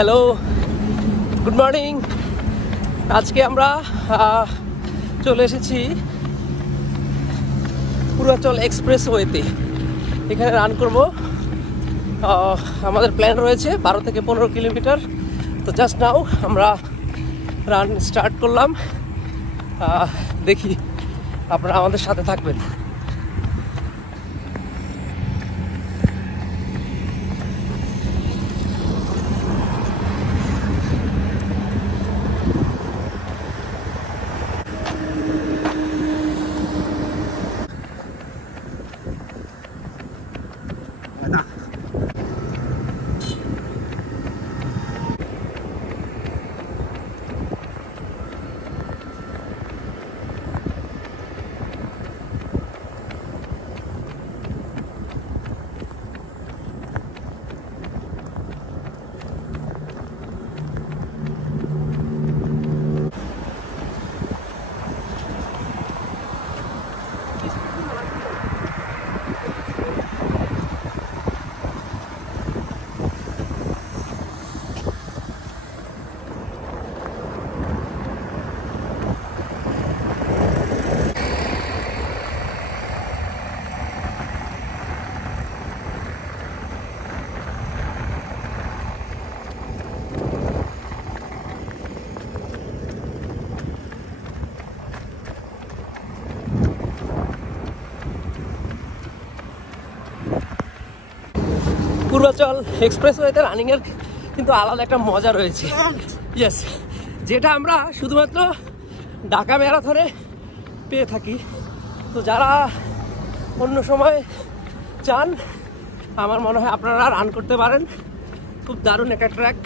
Hello, good morning. আজকে আমরা চলে এসেছি পূর্বাচল এক্সপ্রেসওয়েতে। এখানে রান করব। আমাদের প্ল্যান রয়েছে 12 থেকে 15 কিলোমিটার। তো জাস্ট নাও আমরা রান স্টার্ট করলাম। দেখি আপনারা আমাদের সাথে থাকবেন। পূর্বাচল এক্সপ্রেসওয়েতে রানিংয়ের কিন্তু আলাদা একটা মজা রয়েছে। ইয়েস, যেটা আমরা শুধুমাত্র ঢাকা ম্যারাথনে পেয়ে থাকি। তো যারা অন্য সময় চান, আমার মনে হয় আপনারা রান করতে পারেন। খুব দারুণ একটা ট্র্যাক।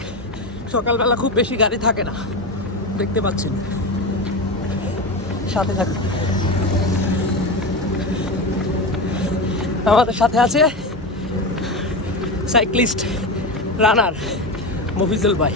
সকালবেলা খুব বেশি গাড়ি থাকে না, দেখতে পাচ্ছেন। সাথে থাকুন। আমাদের সাথে আছে সাইক্লিস্ট রানার মফিজুল ভাই।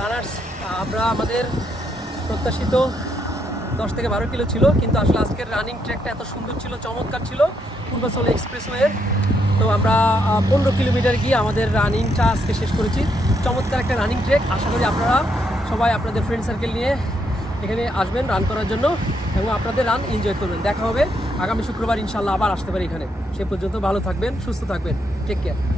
রানার্স, আমরা আমাদের প্রত্যাশিত 10 থেকে 12 কিলো ছিল, কিন্তু আসলে আজকের রানিং ট্র্যাকটা এত সুন্দর ছিল, চমৎকার ছিল পূর্বাচল এক্সপ্রেসওয়ে। তো আমরা 15 কিলোমিটার গিয়ে আমাদের রানিংটা আজকে শেষ করেছি। চমৎকার একটা রানিং ট্র্যাক। আশা করি আপনারা সবাই আপনাদের ফ্রেন্ড সার্কেল নিয়ে এখানে আসবেন রান করার জন্য এবং আপনাদের রান এনজয় করবেন। দেখা হবে আগামী শুক্রবার, ইনশাল্লাহ আবার আসতে পারি এখানে। সে পর্যন্ত ভালো থাকবেন, সুস্থ থাকবেন। Take care.